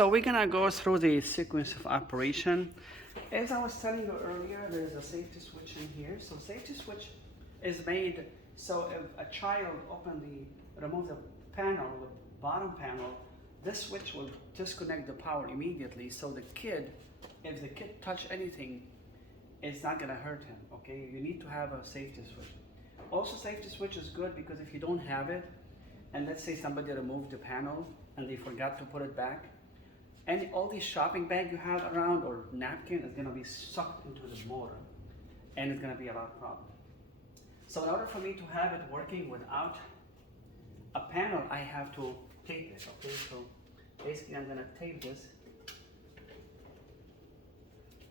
so we're gonna go through the sequence of operation. As I was telling you earlier, there's a safety switch in here. So safety switch is made so if a child remove the panel, the bottom panel, this switch will disconnect the power immediately. So the kid, if the kid touch anything, it's not gonna hurt him, okay? You need to have a safety switch. Also, safety switch is good because if you don't have it, and let's say somebody removed the panel and they forgot to put it back, and all these shopping bag you have around or napkin is gonna be sucked into the motor, and it's gonna be a lot of problem. So in order for me to have it working without a panel, I have to tape it, okay? So basically I'm gonna tape this.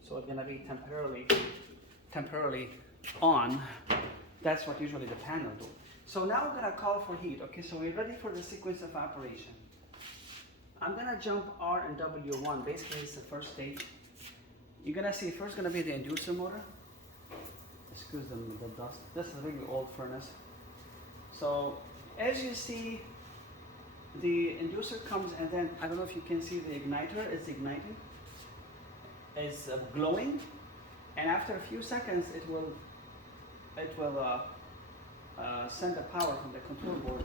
So it's gonna be temporarily on. That's what usually the panel do. So now we're gonna call for heat, okay? So we're ready for the sequence of operation. I'm gonna jump R and W1. Basically, it's the first stage. You're gonna see first gonna be the inducer motor. Excuse the dust. This is a really old furnace. So as you see, the inducer comes, and then I don't know if you can see the igniter is igniting. It's glowing, and after a few seconds, it will send the power from the control board.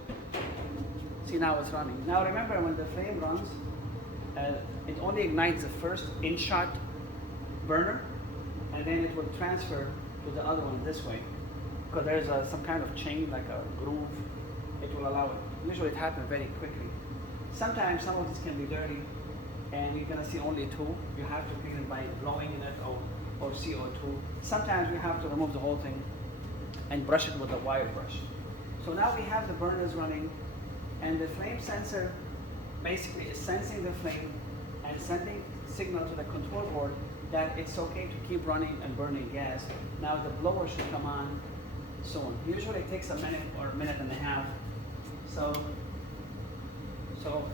See, now it's running. Now remember, when the flame runs, it only ignites the first in-shot burner, and then it will transfer to the other one this way. Because there's some kind of chain, like a groove, it will allow it. Usually it happens very quickly. Sometimes some of this can be dirty, and you're gonna see only two. You have to clean it by blowing in it or CO2. Sometimes you have to remove the whole thing and brush it with a wire brush. So now we have the burners running, and the flame sensor basically is sensing the flame and sending signal to the control board that it's okay to keep running and burning gas. Now the blower should come on soon. Usually it takes a minute or a minute and a half. So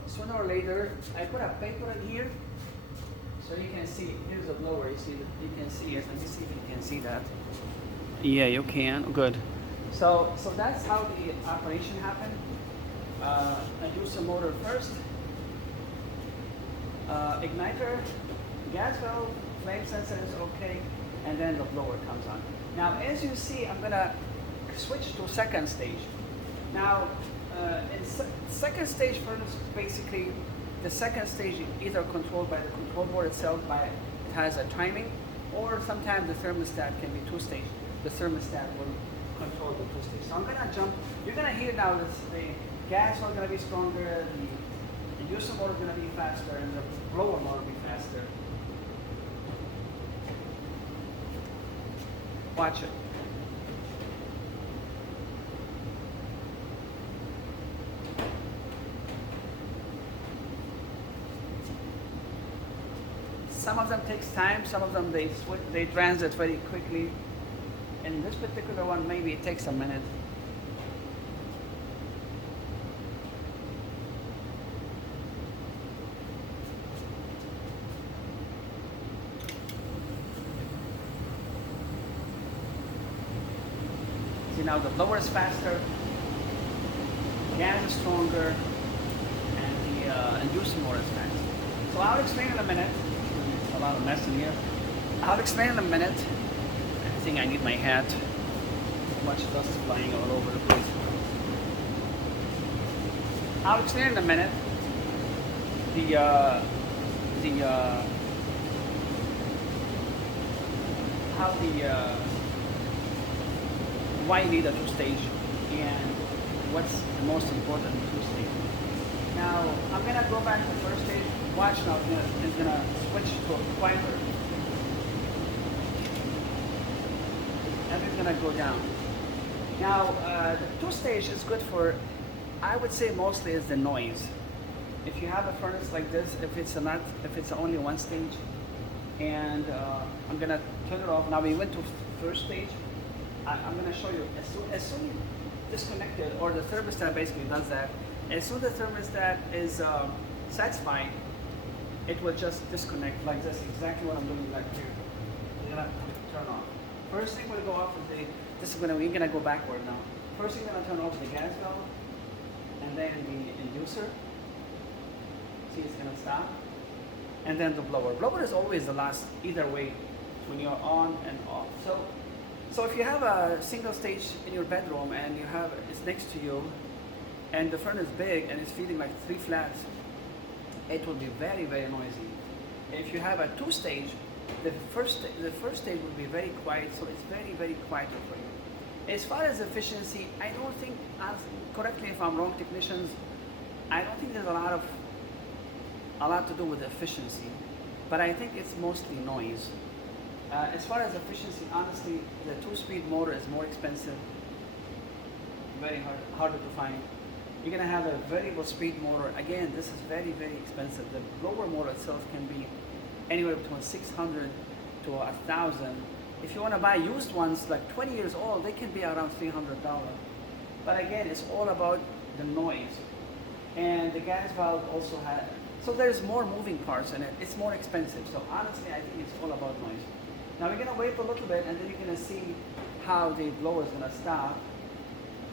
sooner or later, I put a paper in here so you can see. Here's the blower. You can see it. Let me see if you can see that. Yeah, you can. Good. So that's how the operation happened. Inducer motor first, igniter, gas valve, flame sensor is okay, and then the blower comes on. Now, as you see, I'm gonna switch to second stage. Now, in second stage furnace, basically, the second stage is either controlled by the control board itself, it has a timing, or sometimes the thermostat can be two-stage. The thermostat will control the two-stage. So I'm gonna jump. You're gonna hear now that the gas is gonna be stronger, the inducer motor is gonna be faster, and the blower motor will be faster. Watch it. Some of them takes time, some of them they transit very quickly. In this particular one, maybe it takes a minute. See, now the blower is faster, gas is stronger, and the inducer motor is faster. So I'll explain in a minute. A lot of mess in here. I'll explain in a minute. I think I need my hat. Much dust flying all over the place. I'll explain in a minute why you need a two-stage and what's the most important two-stage. Now I'm gonna go back to the first stage. Watch now, it's gonna switch to a quieter. Everything's gonna go down. Now, the two-stage is good for, I would say mostly is the noise. If you have a furnace like this, if it's only one stage, and I'm gonna turn it off. Now we went to first stage. I'm gonna show you as soon you disconnect it, or the thermostat basically does that. As soon as the thermostat is satisfied, it will just disconnect like this. Exactly what I'm doing right here. You're gonna turn off. First thing will go off is we're gonna go backward now. First thing, I'm gonna turn off the gas valve, and then the inducer. See, it's gonna stop. and then the blower. Blower is always the last, either way, when you're on and off. So if you have a single stage in your bedroom and you have it's next to you, and the furnace is big and it's feeding like 3 flats, it will be very, very noisy. If you have a 2-stage, the first stage will be very quiet, so it's very, very quieter for you. As far as efficiency, I don't think, correct me if I'm wrong, technicians, I don't think there's a lot to do with efficiency, but I think it's mostly noise. As far as efficiency, honestly, the 2-speed motor is more expensive, very harder to find. You're gonna have a variable speed motor. Again, this is very, very expensive. The blower motor itself can be anywhere between 600 to 1,000. If you wanna buy used ones, like 20 years old, they can be around $300. But again, it's all about the noise. And the gas valve also has, so there's more moving parts in it. It's more expensive. So honestly, I think it's all about noise. Now we're gonna wait a little bit and then you're gonna see how the blower is gonna stop.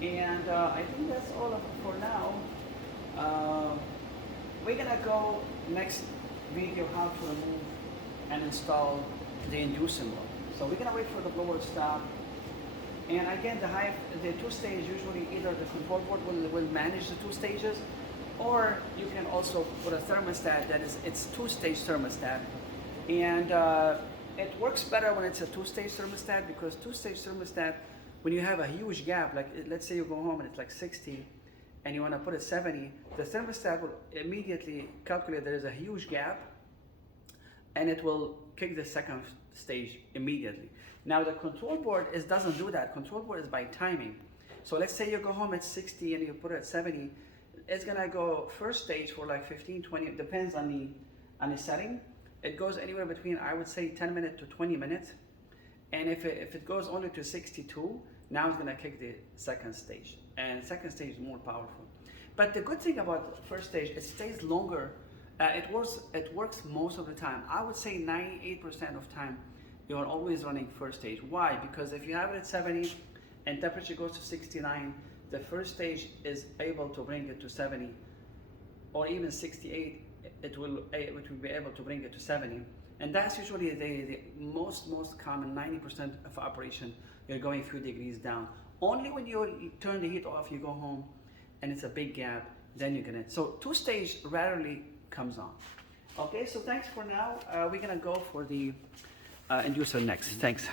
And I think that's all of it for now. We're gonna go next video how to remove and install the inducer motor. So we're gonna wait for the blower to stop. And again, the 2-stage, usually either the control board will manage the 2 stages, or you can also put a thermostat that is, it's 2-stage thermostat. And it works better when it's a 2-stage thermostat, because 2-stage thermostat, when you have a huge gap, like let's say you go home and it's like 60 and you want to put it 70, the thermostat will immediately calculate there is a huge gap and it will kick the 2nd stage immediately. Now the control board doesn't do that. Control board is by timing. So let's say you go home at 60 and you put it at 70, it's gonna go 1st stage for like 15, 20, it depends on the setting. It goes anywhere between, I would say, 10 minutes to 20 minutes. And if it goes only to 62, now it's gonna kick the 2nd stage. And 2nd stage is more powerful. But the good thing about 1st stage, it stays longer. It works most of the time. I would say 98% of time, you're always running 1st stage. Why? Because if you have it at 70 and temperature goes to 69, the 1st stage is able to bring it to 70, or even 68, it will be able to bring it to 70. And that's usually the most common 90% of operation. You're going a few degrees down. Only when you turn the heat off, you go home, and it's a big gap, then you're gonna. So 2-stage rarely comes on. Okay, so thanks for now. We're gonna go for the inducer next. Thanks.